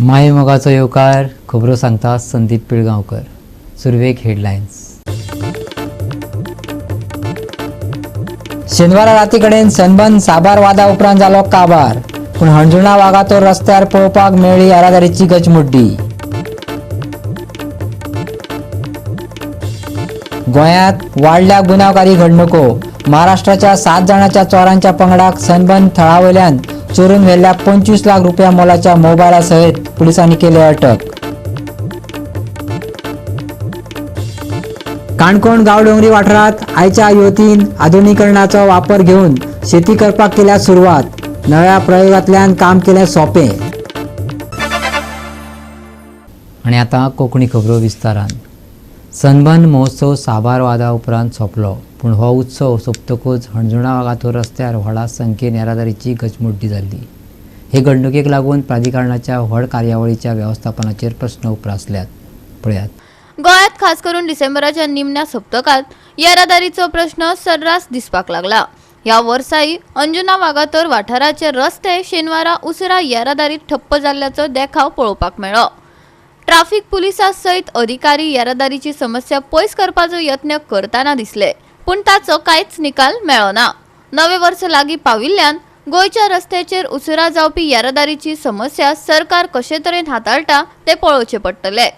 माय मोगाचो येवकार खबरो सांगता संदीप पिळगांवकर. सुरवेक हेडलायन्स. शेनवारा राती कडेन सनबर्न साबार वादा उपरांत जालो काबार, पूण हणजुणा वागातोर रस्त्यार पळोवपाक मेळ्ळी येरादारीची गचमुड्डी. गोंयांत वाडल्या गुन्यांवकारी घडणुको. महाराष्ट्राच्या 7 जाणांच्या चोरांच्या पंगडाक सनबर्न थळावयल्यान चोरून व्हेल्ल्या 25 लाख रुपया मोलाच्या मोबायला सयत पुलिसांनी केले अटक. काणकोण गांवडोंगरी वाठारांत आयच्या युवतीन आधुनिकीकरणाचो वापर घेवन शेती करपाक केल्या सुरवात. नव्या प्रयोगांतल्यान काम केलें सोंपें. आनी आतां कोंकणी खबरो विस्तारान. सनबर्न महोत्सव साबार वादा उपरांत सोंपलो, पूण हो उत्सव सोंपतकूच हणजुणा वागातोर रस्त्यार व्हडा संख्येन येरादारीची गचमुड्डी जाल्ली. हे घडणुकेक लागून प्राधिकरणाच्या व्हड कार्यावळीच्या वेवस्थापनाचेर प्रस्न उप्रासल्यात. पळयात. गोंयांत खास करून डिसेंबराच्या निमण्या सप्तकात येरादारीचो प्रश्न सर्रास दिसपाक लागला. ह्या वर्साय अंजुना वागातोर वाठाराचे रस्ते शेनवारा उसरा येरादारीत ठप्प जाल्ल्याचो देखाव पळोवपाक मेळ्ळो. ट्राफिक पुलिसा सयत अधिकारी येरादारीची समस्या पयस करपाचो यत्न करताना दिसले, पूण ताचो कांयच निकाल मेळ्ळो ना. नवे वर्स लागीं पाविल्ल्यान गोंयच्या रस्त्याचेर उसरा जावपी येरादारीची समस्या सरकार कशे तरेन हाताळटा ते पळोवचे पडटले.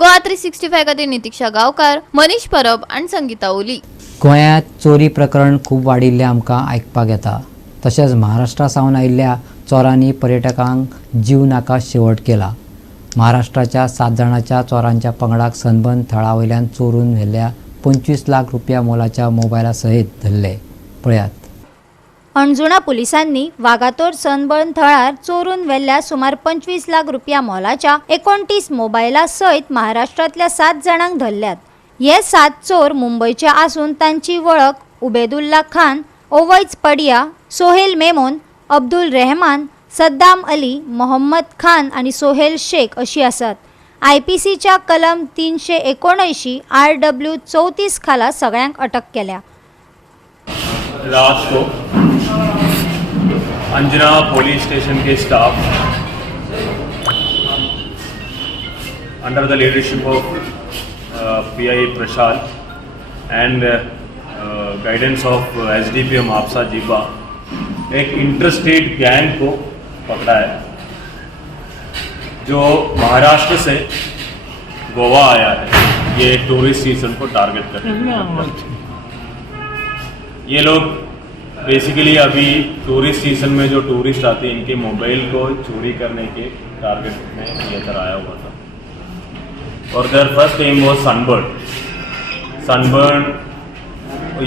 गोवा 365 खातीर नितीक्षा गांवकार, मनीष परब आनी संगीता ओली. गोंयांत चोरी प्रकरण खूब वाडिल्लें आमकां आयकपाक येता. तशेंच महाराष्ट्रा सावन आयिल्ल्या चोरांनी पर्यटकांक जीव नाका शेवट केला. महाराष्ट्राच्या 7 जाणांच्या चोरांच्या पंगडाक सनबर्न थळावयल्यान चोरून व्हेल्ल्या 25 लाख रुपया मोलाच्या मोबायला सयत धरले. पळयात. अंजुणा पुलिसांनी वागातोर सनबर्न थळार चोरून व्हेल्ल्या सुमार 25 लाख रुपया मोलाच्या 29 मोबायला सयत महाराष्ट्रातल्या 7 जाणांक धरल्यात. हे 7 चोर मुंबयचे आसून तांची वळख उबेदुल्ला खान, ओवैस पडिया, सोहेल मेमोन, अब्दुल रेहमान, सद्दाम अली, मोहम्मद खान आणि सोहेल शेख अशी आसात. IPCच्या कलम 379 RW 34 खाला सगळ्यांक अटक केल्या. रात को Anjana police station K staff under the leadership of PI Prashal end guidance of SDPM आपसा जीबा एक इंटरस्टेट गैंग को पकड़ा है जो महाराष्ट्र से गोवा आया है, ये टूरिस्ट सीजन को टारगेट करते हैं। ये लोग बेसिकली अभी टूरिस्ट सीजन में जो टूरिस्ट आते हैं, इनके मोबाइल को चोरी करने के टारगेट में ये तरह आया हुआ था। और देयर फर्स्ट एम वो सनबर्न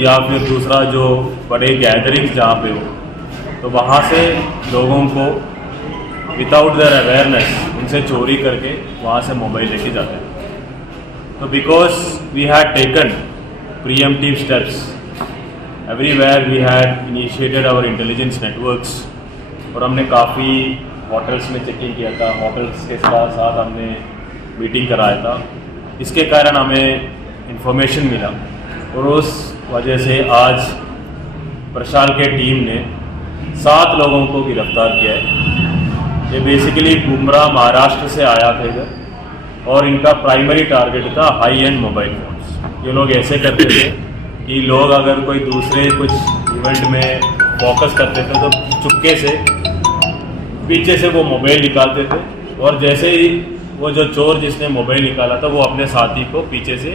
या फिर दूसरा जो बड़े गैदरिंग्स जहाँ पे हो, तो वहाँ से लोगों को विदाउट देयर अवेयरनेस उनसे चोरी करके वहाँ से मोबाइल लेके जाते हैं। तो because we had taken preemptive steps everywhere, we had initiated our intelligence networks, और हमने काफ़ी होटल्स में चेकिंग किया था, होटल्स के साथ हमने मीटिंग कराया था। इसके कारण हमें इंफॉर्मेशन मिला और उस वजह से आज प्रशाल के टीम ने 7 लोगों को गिरफ्तार किया है। ये बेसिकली बुमरा महाराष्ट्र से आया था इधर, और इनका प्राइमरी टारगेट था हाई एंड मोबाइल फोन्स। ये लोग ऐसे करते थे कि लोग अगर कोई दूसरे कुछ इवेंट में फोकस करते थे तो चुपके से पीछे से वो मोबाइल निकालते थे, और जैसे ही वो जो चोर जिसने मोबाइल निकाला था वो अपने साथी को पीछे से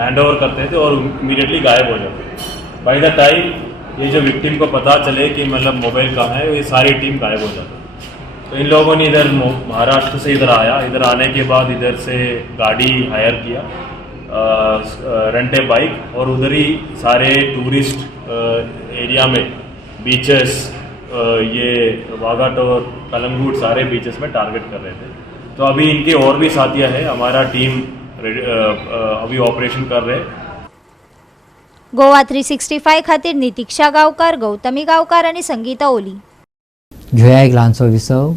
हैंड ओवर करते थे और इमीडिएटली गायब हो जाते थे। बाय द टाइम ये जो विक्टिम को पता चले कि मतलब मोबाइल कहाँ है, ये सारी टीम गायब हो जाती। तो इन लोगों ने इधर महाराष्ट्र से इधर आया, इधर आने के बाद इधर से गाड़ी हायर किया, रेंटे बाइक, और उधर ही सारे टूरिस्ट एरिया में बीचेस, ये वागाटोर, कलंगूट, सारे बीचेस में टारगेट कर रहे थे। तो अभी इनके और भी साथियां हैं, हमारा टीम अभी ऑपरेशन कर रहे हैं। गोवा 365 खातीर नितीक्षा गांवकार, गौतमी गांवकार आणि संगीता ओली. घेऊया एक लहानसो विसव.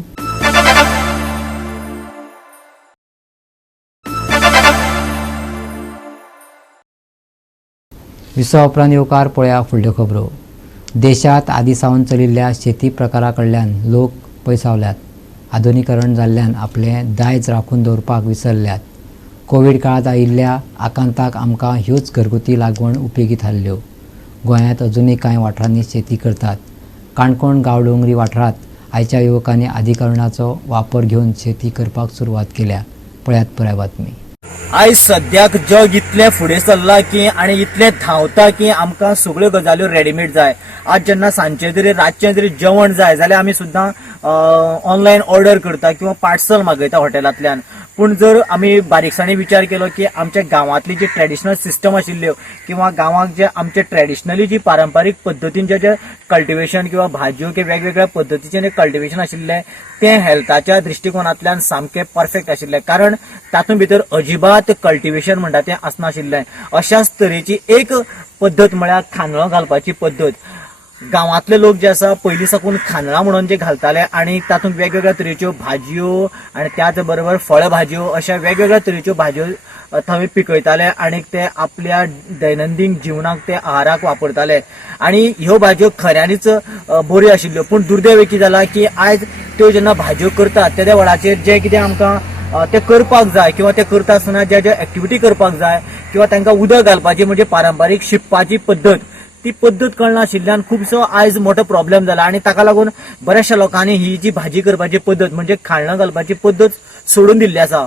विसव उपरांत येवकार पळया फुडल्यो खबरो. देशात आदी सावन चलिल्ल्या शेती प्रकाराकडल्यान लोक पयसावल्यात. आधुनिकरण जाल्ल्यान आपले दायज राखून दवरपाक विसरल्यात. कोविड काळात आयिल्ल्या आकांताक आमकां ह्योच घरगुती लागवण उपेगी थारल्यो. गोंयांत अजुनूय कांय वाठारांनी शेती करतात. काणकोण गांवडोंगरी वाठारांत आयच्या युवकांनी आधुनिकरणाचो वापर घेवन शेती करपाक सुरवात केल्या. पळयात पुराय बातमी. आयज सद्याक जग इतलें फुडें चल्लां की आनी इतलें धांवता की आमकां सगळ्यो गजाल्यो रेडीमेड जाय. आज जेन्ना सांजचें तरी रातचें तरी जेवण जाय जाल्यार आमी सुद्दां ऑनलायन ऑर्डर करता किंवा पार्सल मागयता हॉटेलांतल्यान. पूण जर आमी बारीकसाणी विचार केलो की आमच्या गांवांतली जी ट्रेडिशनल सिस्टम आशिल्ल्यो किंवा गांवांत जे आमचे ट्रेडिशनली जी पारंपारीक पद्दतीन जे कल्टिवेशन किंवा भाजयो किंवा वेगवेगळ्या पद्दतीचें कल्टिवेशन आशिल्लें तें हेल्थाच्या दृश्टिकोनांतल्यान सामकें परफेक्ट आशिल्लें. कारण तातूंत भितर अजिबात कल्टिवेशन म्हणटा तें आसनाशिल्लें. अशाच तरेची एक पद्दत म्हळ्यार खांदळां घालपाची पद्दत. गांवांतले लोक जे आसा पयलीं साकून खांदळां म्हणून जे घालताले आनी तातूंत वेगवेगळ्या तरेच्यो भाजयो आनी त्याच बरोबर फळभाजयो अशा वेगवेगळ्या तरेच्यो भाजयो थंय पिकयताले आनी ते आपल्या दैनंदीन जिवनाक ते आहाराक वापरताले. आनी ह्यो भाजयो खऱ्यांनीच बऱ्यो आशिल्ल्यो. पूण दुर्दैव कितें जाला की आयज त्यो जेन्ना भाजयो करतात त्या वेळाचेर जे कितें आमकां ते करपाक जाय किंवा ते करता आसतना जे जे एक्टिविटी करपाक जाय किंवा तांकां उदक घालपाची म्हणजे पारंपारीक शिंपपाची पद्दत, ती पद्दत कळनाशिल्ल्यान खुबसो आयज मोठो प्रॉब्लेम जाला. आनी ताका लागून बऱ्याचशा लोकांनी ही जी भाजी करपाची पद्दत म्हणजे खाणा घालपाची पद्दत सोडून दिल्ली आसा.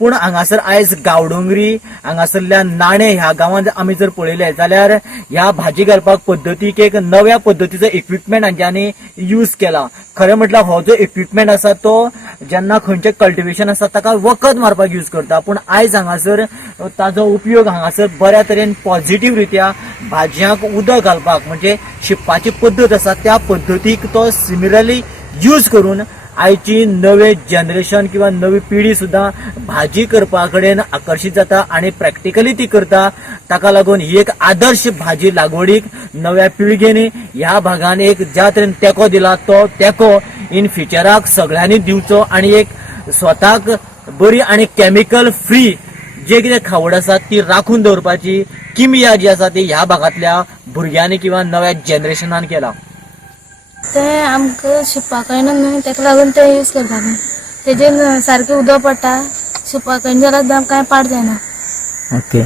पूण हांगासर आयज गांवडोंगरी हांगासरल्या नाणे ह्या गांवांत आमी जर पळयले जाल्यार ह्या भाजी घालपाक पद्दतीक एक नव्या पद्दतीचो इक्विपमेंट हांच्यांनी यूज केला. खरें म्हटल्यार हो जो इक्विपमेंट आसा तो जेन्ना खंयचें कल्टिवेशन आसा ताका वखद मारपाक यूज करता. पूण आयज हांगासर ताजो उपयोग हांगासर बऱ्या तरेन पॉझिटिव्ह रित्या भाजयांक उदक घालपाक म्हणजे शिंपपाची पद्दत आसा त्या पद्दतीक तो सिमिलरली यूज करून आयची नवे जनरेशन किंवा नवी पिढी सुद्धा भाजी करपा कडेन आकर्षित जाता आणि प्रॅक्टिकली ती करता. ताका लागून ही एक आदर्श भाजी लागवडीक नव्या पिळगेनी ह्या भागान एक ज्या तरेन तेंको दिला तो तेंको इन फ्युचराक सगळ्यांनी दिवचो आणि एक स्वताक बरी आणि केमिकल फ्री जे कितें खावड आसा ती राखून दवरपाची किमया जी आसा ती ह्या भागातल्या भुरग्यांनी किंवा नव्या जनरेशनान केला. ते आमकां शिंपपाक कळना न्हय ताका लागून ते यूज करता न्हय. तेजेर सारकें उदक पडटा शिंपपाक कळना जाल्यार कांय पाड जायना. ओके.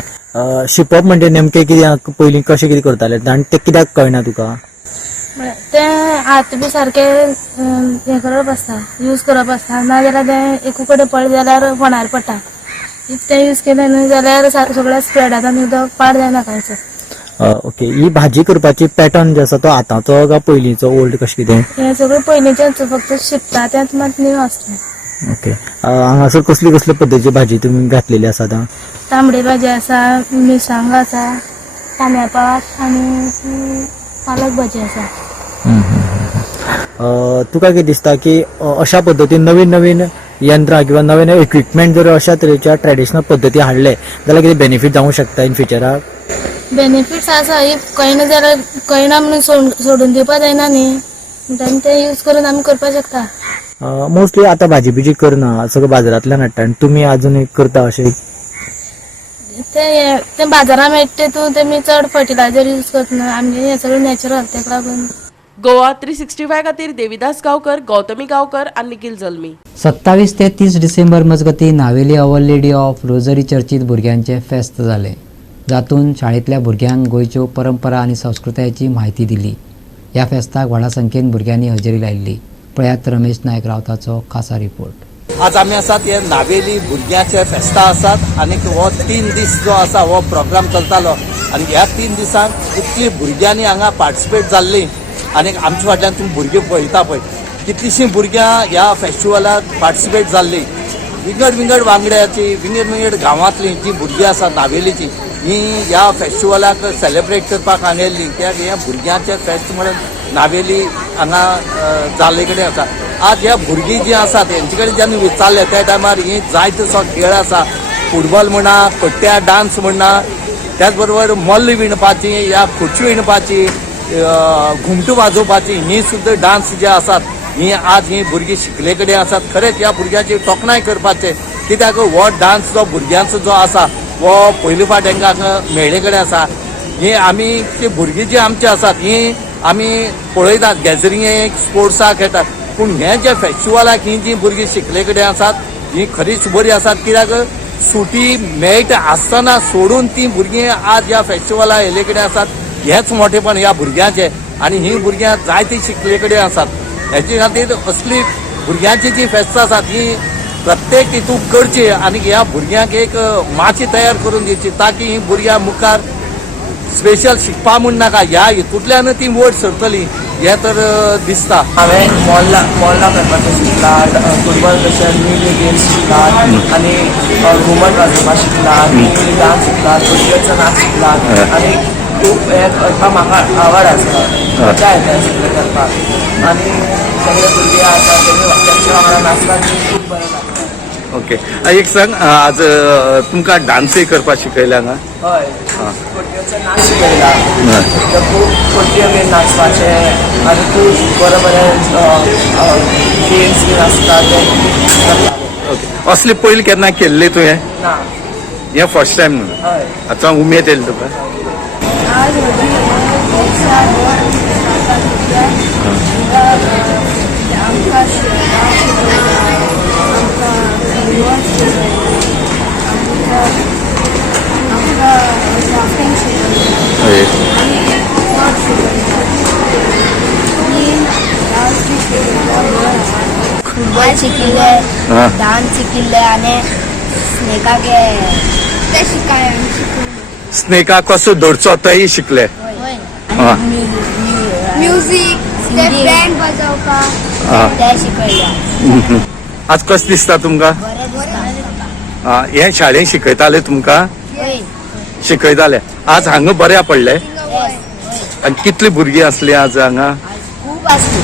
शिंपप म्हणजे नेमकें कितें पयलीं कशें कितें करताले आनी तें कित्याक कळना तुका? ते हात बी सारखे हे करप आसता यूज करप आसता नाजाल्यार ते एकू कडेन पडले जाल्यार फोंडार पडटा ते यूज केले न्हय जाल्यार सगळ्या स्प्रेडान उदक पाड जायना कांयच ओके, ही भाजी करपाची पॅटर्न जो आसा तो आतांचो काय पयलींचो ओल्ड कशें कितें? हे सगळे पयलींचेच फक्त शिकता तेच मात न्यू आसता. ओके, हांगासर कसली कसली पद्दतीची भाजी तुमी घातलेली आसा आतां? तांबडी भाजी आसा, मिरसांग आसा, तांबड्या पात आनी पालक भाजी आसा. तुका कितें दिसता की अशा पद्दतीन नवीन नवीन यंत्रां किंवा नवीन नवीन इक्विपमेंट जर अशा तरेच्या ट्रेडिशनल पद्दती हाडले जाल्यार कितें बेनिफीट जावंक शकता इन फ्युचराक? बेनिफिट्स आसा इफ कळना जाल्यार कळना म्हणून सोडून दिवपा जायना न्ही म्हणटन ते यूज करून आमी करपाक शकता. मोस्टली आता भाजी बिजी करना सगळं बाजारांतल्यान हाडटा आनी तुमी अजून करता अशें? ते बाजारात मेळटा तेतून तेमी चड फर्टिलायझर यूज करतना आमगे हे सगळें नॅचरल तेका लागून. गोवा 365 खातीर देविदास गांवकर, गौतमी गांवकर आनी निखिल जल्मी. 27 ते 30 डिसेंबर मजगती Navelim Our Lady of Rosary चर्चीत भुरग्यांचे फेस्त जाले, जातून शाळेंतल्या भुरग्यांक गोंयच्यो परंपरा आनी संस्कृतायेची म्हायती दिली. ह्या फेस्ताक व्हडा संख्येन भुरग्यांनी हजेरी लायिल्ली. पळयात रमेश नायक रावताचो खासा रिपोर्ट. आज आमी आसात हे नावेली भुरग्यांचे फेस्ता आसात आनी हो 3 दीस जो आसा हो प्रोग्राम चलतालो आनी ह्या 3 दिसांक इतली भुरग्यांनी हांगा पार्टिसिपेट जाल्ली आनी आमच्या फाटल्यान तुमी भुरगीं पळयता पळय कितलीशीं भुरग्यां ह्या फेस्टिवलाक पार्टिसिपेट जाल्ली. विंगड वांगड्याची विंगड गांवांतलीं जी भुरगीं आसात नावेलीची ही ह्या फेस्टिवलाक सेलेब्रेट करपाक हांगेल्ली कित्याक हे भुरग्यांचे फेस्त म्हणून नावेली हांगा जाल्ले कडेन आसा. आज ह्या भुरगीं जीं आसात हेंचे कडेन जेन्ना विचारलें त्या टायमार ही जायतो खेळ आसा. फुटबॉल म्हणा, कट्ट्या डान्स म्हणा, त्याच बरोबर मल्ल विणपाची या खुर्ची विणपाची, घुमटू वाजोवपाची ही सुद्दां डान्स जे आसात ही आज ही भुरगीं शिकले कडेन आसात. खरेंच ह्या भुरग्यांची तोखणाय करपाचें कित्याक हो डान्स जो भुरग्यांचो जो आसा हो पयली फावट हांकां मेळ्ळे कडेन आसा. ही आमी ती भुरगीं जी आमची आसात ही आमी पळयतात गॅदरिंगेक स्पोर्ट्साक येतात पूण हे जे फेस्टिवलाक ही जी भुरगीं शिकले कडेन आसात ही खरीच बरी आसात कित्याक सुटी मेळटा आसतना सोडून ती भुरगीं आज ह्या फेस्टिवलाक येयले कडेन आसात. हेच मोठेपण ह्या भुरग्यांचे आनी ही भुरग्यां जायती शिकले कडेन आसात. हेचे खातीर असली भुरग्यांची जी फेस्त आसात ही प्रत्येक हितून करची आनी ह्या भुरग्यांक एक माची तयार करून दिवची ताकी ही भुरग्यां मुखार स्पेशल शिकपा म्हूण नाका ह्या हितूंतल्यान ती वयर सरतली हे तर दिसता. हांवें मॉल्ला करपाचें शिकलां, फुटबॉल तशें न्यू गेम्स शिकलात आनी घुमट वाजोवपाक शिकलात, डान्स शिकलात, भुरग्यांचो नाच शिकलात आनी खूब हे करपाक म्हाका आवड आसा. मजा येता सगळें करपाक आनी सगळे भुरगे आसा तेंच्या वांगडा नाचपाक खूब बरें लागता. ओके, एक सांग आज तुमकां डान्सय करपाक शिकयले हांगा? हय, कोट्ट्योचो नाच शिकयला. खूब कोट्ट्यो बीन नाचपाचे आनी खूब बरें गेम्स बीन आसता ते करताले. ओके, असले पयलीं केन्ना केल्ले तुवें? ना. हे फर्स्ट टायम न्हू? हय. आतां उमेद येयली तुका? फुटबॉल शिकिल्ले, डान्स शिकिल्ले आनी स्नेकाक ते शिकाय. स्नेका कसो धरचो तेय शिकले. म्युझिक, ते बँड वाजोवपाक ते शिकयल्या. आज कशें दिसता तुमकां? बरें दिसता. हे शाळेंत शिकयताले तुमकां? शिकयताले. आज हांगा बऱ्या पडले आनी कितली भुरगीं आसली आज हांगा? खूब आसली.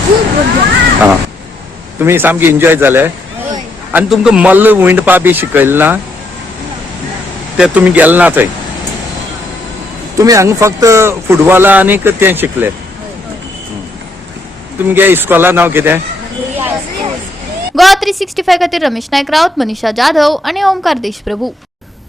तुमी सामकी एन्जॉय जाले आनी तुमकां मल्ल विणपा बी शिकयलें ना? ते तुमी गेले ना थंय? तुमी हांगा फक्त फुटबॉला आनीक तें शिकले? तुमगे इस्कॉला नांव कितें? गोवा 365 खातीर रमेश नायक रावत, मनीषा जाधव आणि ओमकार देशप्रभू.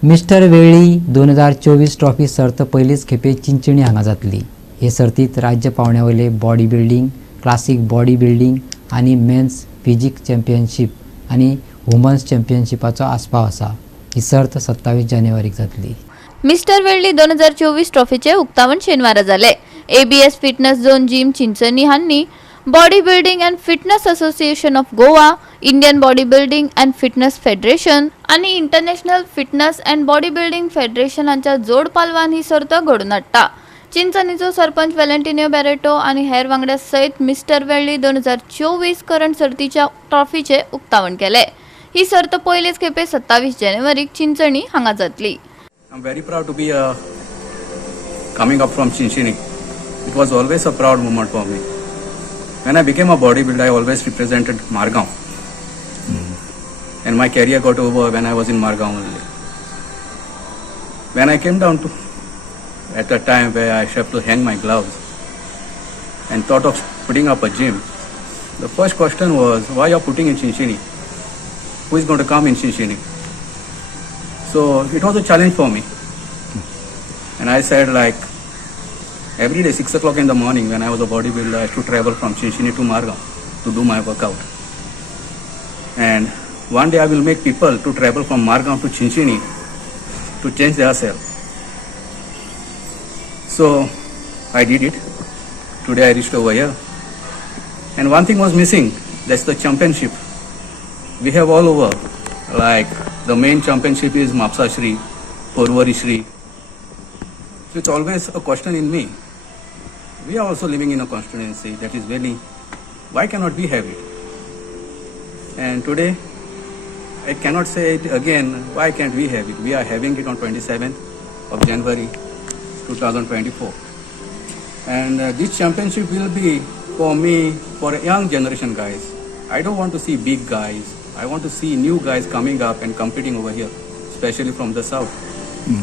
मिस्टर वेळी 2024 ट्रॉफी सर्त पयलीच खेपे चिंचणी हांगा जातली. हे सर्तीत राज्य पावंड्यावयले body building, classic body building आनी मेन्स फिजीक चॅम्पियनशीप आनी वुमन्स चॅम्पियनशिपाचो आस्पाव आसा. ही सर्त 27 जानेवारीक जातली. मिस्टर वेल्ली 2024 ट्रॉफीचे उक्तावण शेनवारा जाले. ABS fitness zone gym Chinchinim हांनी body building and fitness association of Goa, Indian body building and fitness federation आणि international fitness and body building federation हांच्या जोड पालवान ही सर्त घडून हाडटा. चिंचणीचो सरपंच व्हॅलेंटिनो बॅरेटो आणि हेर वांगड्या सयत मिस्टर वेळ्ळी 2024 करंट सर्तीच्या ट्रॉफीचे उक्तावण केले. ही सर्त पयलेच खेपे 27 जानेवारीक चिंचणी हांगा जातली. I'm very proud to be coming up from Chinchini. It was always a proud moment for me. When I became a bodybuilder, I always represented Margao. And my career got over when I was in Margao only. When I came down to, at a time where I have to hang my gloves and thought of putting up a gym, the first question was, why you're putting in Chinchini? Who is going to come in Chinchini? So it was a challenge for me. And I said, like, every day 6 o'clock in the morning when I was a bodybuilder, I used to travel from Chinchini to Margao to do my workout. And one day I will make people to travel from Margao to Chinchini to change their self. So I did it. Today I reached over here. And one thing was missing, that's the championship. We have all over, like the main championship is Mapsa Shri, Porvari Shri. So it's always a question in me. We are also living in a constituency that is very, why cannot we have it? And today, I cannot say it again, why can't we have it? We are having it on 27th of January 2024. And this championship will be for me, for young generation guys. I don't want to see big guys. I want to see new guys coming up and competing over here, especially from the south.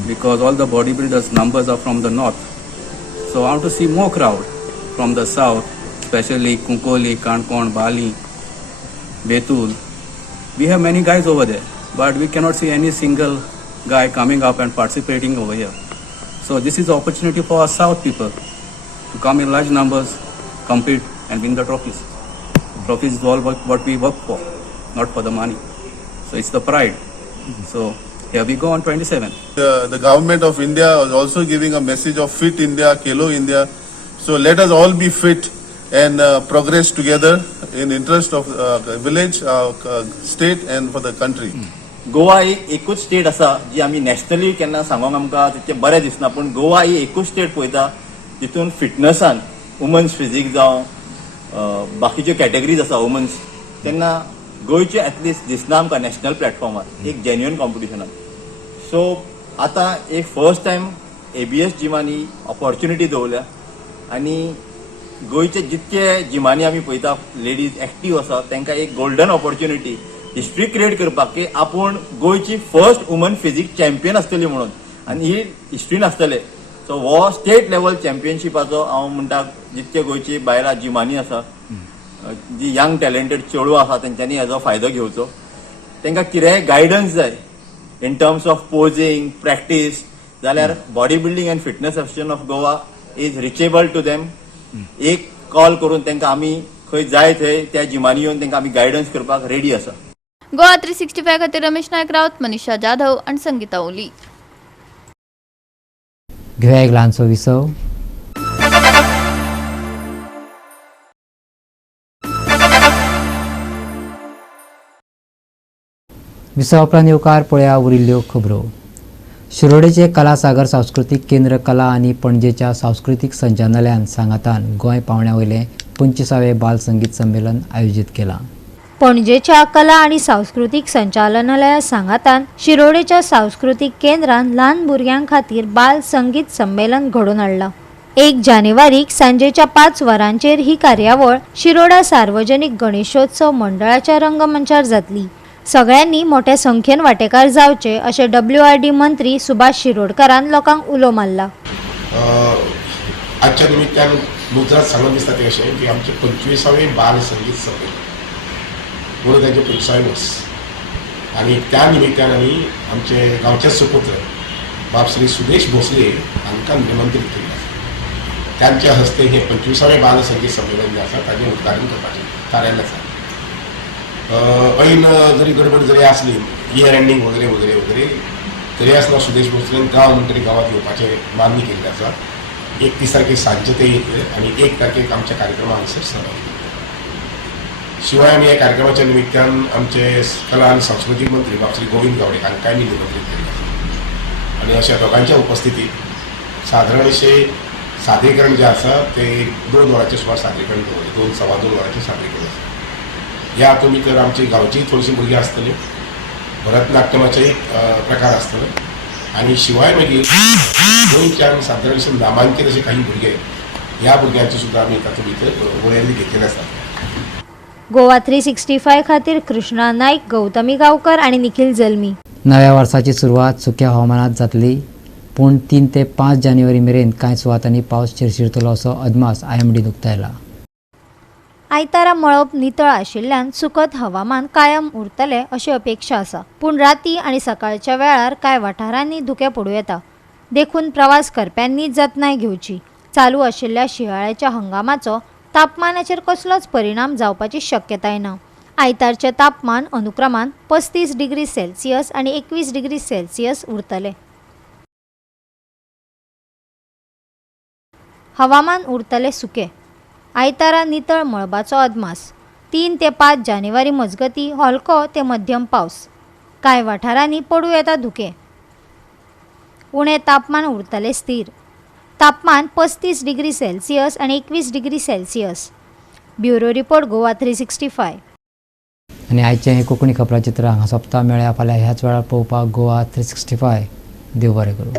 Because all the bodybuilders' numbers are from the north. So I want to see more crowd from the south, especially Kunkoli, Kankon, Bali, Betul. We have many guys over there, but we cannot see any single guy coming up and participating over here. So this is the opportunity for our south people to come in large numbers, compete and win the trophies. Trophies is all what we work for, not for the money. So it's the pride. So here we go on 27. The government of India is also giving a message of Fit India, Khelo India. So let us all be fit and progress together in interest of village, state and for the country. Goa ही एकूच state असा जी आमी nationally केन्ना सांगोंक आमकां तितकें बरें दिसना, पूण गोवा ही एकूच state पळयता जितून फिटनसान वुमन्स फिजीक जावं बाकीच्यो कॅटेगरीज आसा वुमन्स, तेन्ना गोंयचे एथलीट्स दिसना आमकां नॅशनल प्लॅटफॉर्मार एक जेन्युअन कॉम्पिटिशनान. सो आतां एक फर्स्ट टायम ABS जिमांनी ऑपॉर्च्युनिटी दवरल्या आनी गोंयचे जितके जिमांनी आमी पळयता लेडीज एक्टीव आसा तांकां एक गोल्डन ऑपॉर्च्युनिटी हिस्ट्री क्रिएट करपाक की आपूण गोंयची फर्स्ट वुमन फिजीक चॅम्पियन आसतली म्हणून, आनी ही हिस्ट्रीन आसतले. सो हो स्टेट लेवल चॅम्पियनशिपाचो हांव म्हणटा जितके गोंयची बायलां जिमांनी आसा, जी यंग टॅलेंटेड चेडूं आसा तेंच्यांनी हेजो फायदो घेवचो. तांकां कितेंय गायडन्स जाय in terms of posing, practice, जाल्यार body building and fitness association of Goa is reachable to them. एक कॉल करून तांकां आमी खंय जाय थंय त्या जिमांनी येवन तांकां आमी गायडन्स करपाक रेडी आसा. गोवा 365 खातीर रमेश नायक रावत, मनीषा जाधव आणि संगीता ओली. घेऊया एक ल्हानसो विसव. विसव उपरांत येवकार पळया उरिल्ल्यो खबरो. शिरोडेचे कलासागर सांस्कृतीक केंद्र कला आनी पणजेच्या सांस्कृतीक संचालनालयान सांगातान गोंय पावंड्या वयलें 25वें बाल संगीत संमेलन आयोजीत केलां. पणजेच्या कला आणि सांस्कृतिक संचालनालया सांगातान शिरोडेच्या सांस्कृतिक केंद्रान ल्हान भुरग्यां खातीर बाल संगीत संमेलन घडोवन हाडला. 1 जानेवारीक सांजेच्या 5 वरांचेर ही कार्यावळ शिरोडा सार्वजनीक गणेशोत्सव मंडळाच्या रंगमंचार जातली. सगळ्यांनी मोठ्या संख्येन वांटेकार जावचे अशें WRD मंत्री सुभाष शिरोडकरान लोकांक उलो मारला. आजच्या निमित्तान मुजरत सांगून दिसता ते अशें की आमचे 25वें बाल संगीत संमेलन म्हणून तांचे 25वें वर्स आनी त्या निमित्तान आमी आमचे गांवचे सुपुत्र बाब श्री सुदेश भोसले हांकां निमंत्रीत केल्ले आसा. त्यांच्या हस्ते हे 25वें बाल संगीत संमेलन जे आसा ताचें उद्घाटन करपाचें थारायल्लें आसा. ऐन जरी गडबड जरी आसली, इयर एंडींग वगैरे वगैरे वगैरे तरी आसतना सुदेश भोसलेन गांव म्हणटरी गांवांत येवपाचें मान्य केल्लें आसा 31 तारखेक सांजचे ते येतले आणि 1 तारखेक आमच्या कार्यक्रमा हांगसर सहभागी. शिवाय आमी ह्या कार्यक्रमाच्या निमित्तान आमचे कला आणि सांस्कृतिक मंत्री श्री गोविंद गावडे हांकांय निमंत्रित केले आणि अशा दोघांच्या उपस्थितीत साधारण असे सादरीकरण जे आसा ते 2 वरांचे सुमार सादरीकरण दवरले, 2 सवा 2 वरांचे सादरीकरण आसा. ह्या हातूंत भितर आमची गांवची थोडीशीं भुरगीं आसतली, भरतनाट्यमाचे प्रकार आसतले आणि शिवाय मागीर गोंयच्यान सादारण अशे नामांकीत असे काही भुरगे ह्या भुरग्यांचे सुद्दां आमी तातूंत भितर वळेरी घेतलेले आसा. गोवा 365 खातीर कृष्णा नाईक, गौतमी गांवकर आणि निखिल जल्मी. नव्या वर्साची सुरवात सुक्या हवामानात जातली, पूण 3 ते 5 जानेवारी मेरेन कांय सुवातांनी पावस चिरचिरतलो असो अदमास IMD उक्तायला. आयतारा मळब नितळ आशिल्ल्यान सुखद हवामान कायम उरतले अशी अपेक्षा आसा, पूण राती आणि सकाळच्या वेळार कांय वाठारांनी धुकें पडूं येता. देखून प्रवास करप्यांनी जतनाय घेवची. चालू आशिल्ल्या शिंयाळ्याच्या हंगामाचो तापमानाचेर कसलोच परिणाम जावपाची शक्यताय ना. आयतारचे तापमान अनुक्रमान 35 डिग्री सेल्सियस आणि 21 डिग्री सेल्सियस उरतले. हवामान उरतले सुके. आयतारा नितळ मळबाचो अदमास. 3 ते 5 जानेवारी मजगती हलको ते मध्यम पावस. कांय वाठारांनी पडूं येता धुकें. उणें तापमान उरतले स्थिर. तापमान 35 डिग्री सेल्सियस आणि 21 degree Celsius. Bureau report Goa 365. आणि आयचे हे कोंकणी खबराचित्र हांगा सोंपता. मेळ्या फाल्यां ह्याच वेळार पळोवपाक गोवा 365. देव बरें करूं.